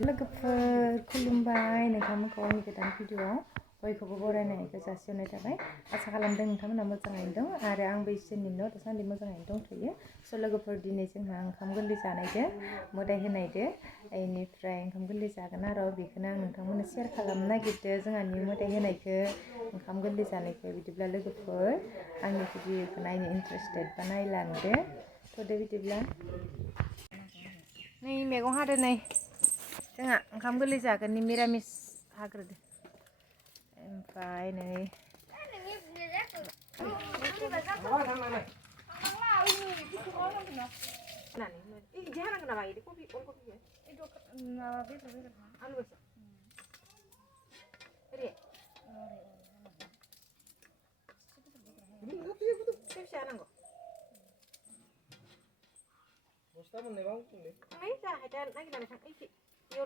लोगोफोर खुलुमबाय नोंथांमोनखौ आंनि गोदान भिडिअआव बयखौबो बरायनायखौ जासिहरनाय थाबाय आसा खालामदों नोंथांमोना मोजाङैनो दं आरो आंबो इसोरनि न' दासान्दि मोजाङैनो दंथ'यो स' लोगोफोर दिनै जोंहा ओंखाम गोरलै जानायदो मोदाय होनायदो बेनिफ्राय ओंखाम गोरलै जागोन आरो बेखौनो आं नोंथांमोननो शेयार खालामनो नागिरदों जोंहानि मोदाय होनायखौ ओंखाम गोरलै जानायखौ बिदिब्ला लोगोफोर आंनि भिडिअखौ नायनो इन्टारेस्टेड बा नायलांदो थ'दो बिदिब्ला नै मैगं हादो नै जोंहा ओंखाम गोरलै जागोननि मिरामिस हाग्रोदो ओमफ्राय नै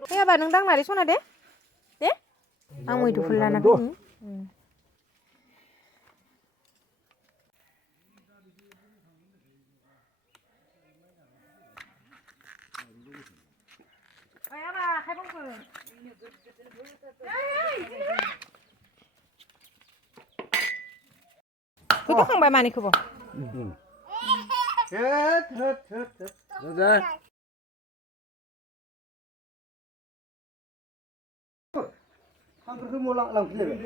फैयाबा नों दांनानै सना दे आं मैदुफुल लाना फैनि होखांबाय मानिखौबो हांखोखौ मोला लांफिनलायबाय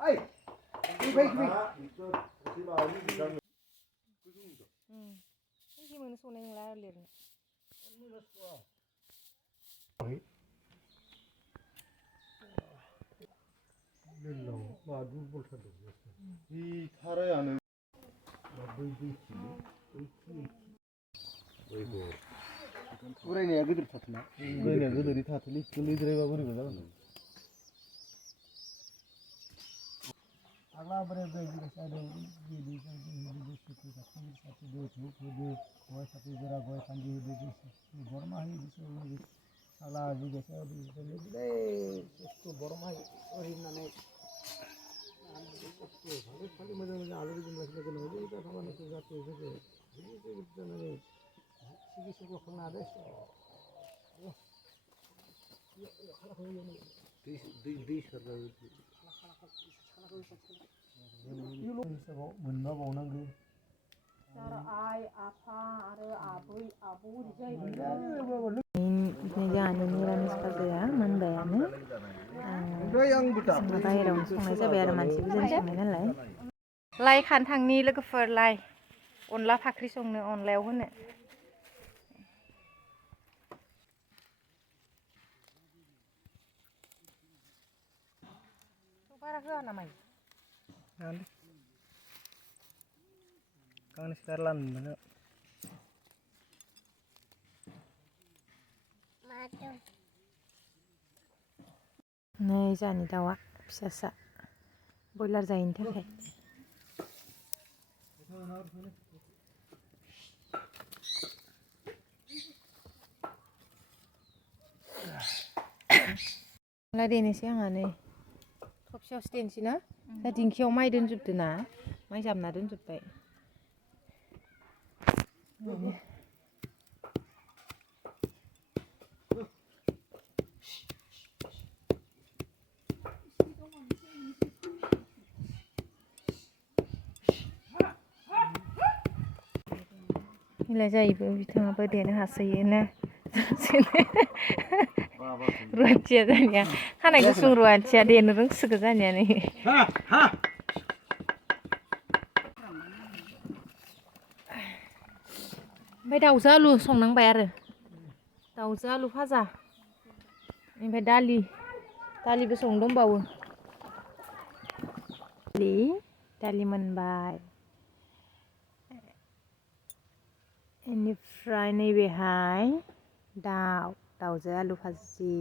ओइ फै मोनो संनाय नंला लिरनो उरायनाया गिदिर थाथोना उरायनाया गिदिरै थाथोलै गोलैद्रायबा बोरैबा जागोन आग्ला बोराय बोराय जादों बिदि गय साथि जरा गय खान्दि होदो गरमा होयो बिसोर आग्ला बिगासे गरमा होयो ओरै होननानै मोजां मोजां आलु जों खामानिखौ जाथे जानानै सिगिसोखौ खालामनो हादों दै सारनानै हिसाबाव मोनबा बावनांगौ आइ आफा आरो आबै आबौ जोंहानि मिरामिस भाजाया मोनबायानो जोंहा बाहेरायावनो संनाय जाबाय आरो मानसि बुरजानि संनाय नालाय लाइ खानथांनि लोगोफोर लाइ अनला फाख्रि संनो अनलायाव होनो बारा होआ नामा गांनै गारला मोनो नै जानि दाउआ फिसासा बयलार जायैनि थाखाय ला देनोसै आंहा नै थबसेयावसो देनोसै ना दा दिंखियाव माइ दोनजोबदो ना माइ जाबना दोनजोब्बाय मिला जायोबो बिथाङाबो देनो हासोयोना रुवाथिया जानिया खानाय गुसुं रुवाथिया देनो रोंसोगो जानिया नै ओमफ्राय दाउजो आलु संनांबाय आरो दाउजो आलु भाजा ओमफ्राय दालिबो संनो दंबावो दालि मोनबाय बेनिफ्राय नैबेहाय दाउजो आलु भाजि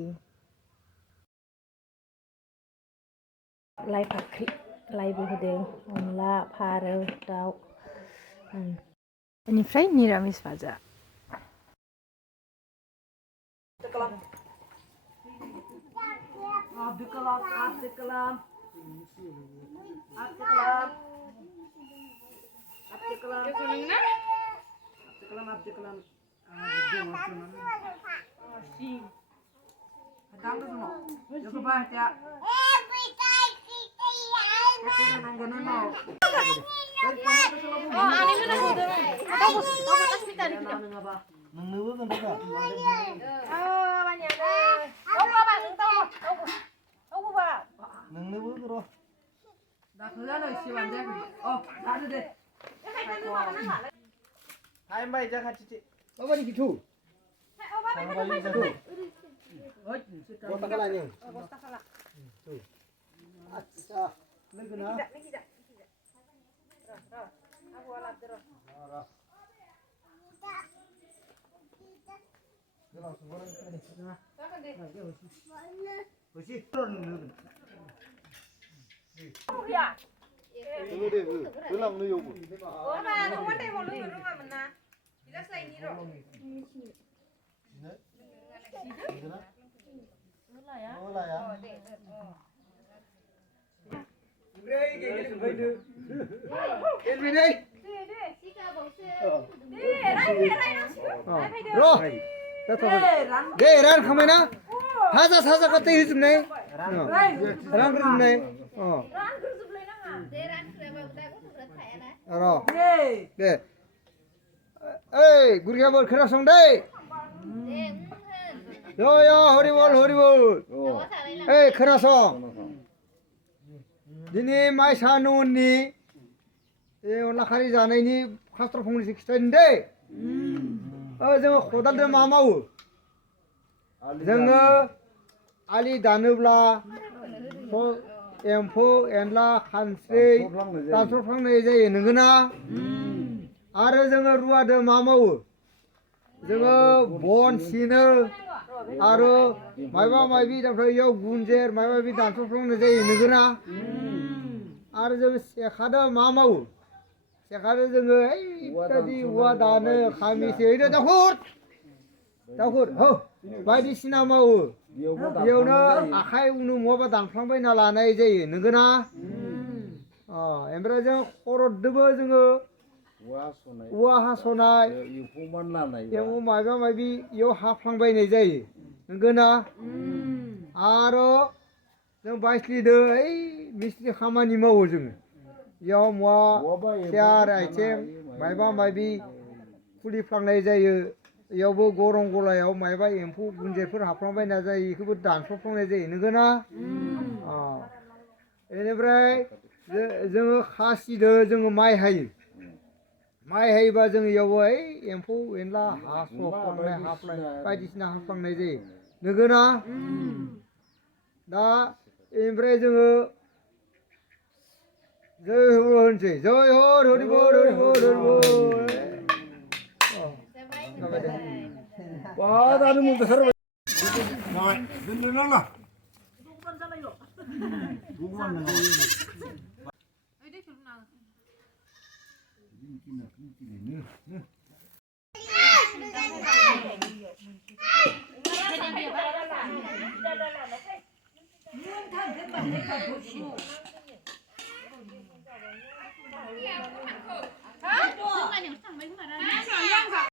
लाइ फाख्रि लाइबो होदों अनला फारौ दाउ बेनिफ्राय निरामिस भाजा नोंनोबो खोन्थादो नोंनोबो र' टाइम बाय जा खाथिथि माबानि किथु बस्ता खालायनो आच्छा लोगो ना दे रान खामायना हाजा साजा खाथै होजोबनाय रान होजोबनाय र' दे ओइ गुरगाबोर खोनासं दै जय हरिबल हरिबल ओइ खोनासं दिनै माइसा न'नि अनला खारै जानायनि खास्त्र फंनैसो खिथानो दै जोङो खदालजों मा मावो जोङो आलि दानोब्ला एम्फौ एनला खानस्रि दानस'फ्लांनाय जायो नंगौना आरो जोङो रुवादों मा मावो जोङो बन सिनो आरो माबा माबि इयाव गुनजेर माबा माबि दानस'फ्लांनाय जायो नंगौना आरो जों सेखादों मा मावो सेखादों जोङो ओइबायदि औवा दानो खामिसे दाखुर बायदिसिना मावो बेयावनो आखाइ उनु माबा दानफ्लांबायना लानाय जायो नंगौना ओमफ्राय जों खर'दोबो जोङो औवा हास'नाय एम्फौ माबा माबि इयाव हाफ्लांबायनाय जायो नंगौना आरो जों बायस्लिदो ओइ मिस्ट्रि खामानि मावो जोङो इयाव मुवा चेयार आइटेम माबा माबि खुलिफ्लांनाय जायो इयावबो गरं गलायाव माबा एम्फौ गुनजेरफोर हाबफ्लांबायना जायो बेखौबो दानस'फ्लांनाय जायो नंगौना बेनिफ्राय जोङो खासिदो जोङो माइ हायो माइ हायोबा जों इयावबो ओइ एम्फौ एनला हाफ्लांनाय बायदिसिना हाफ्लांनाय जायो नंगौना दा ओमफ्राय जोङो जय हर होनसै जय हर हरिबल हरिबल हरिबल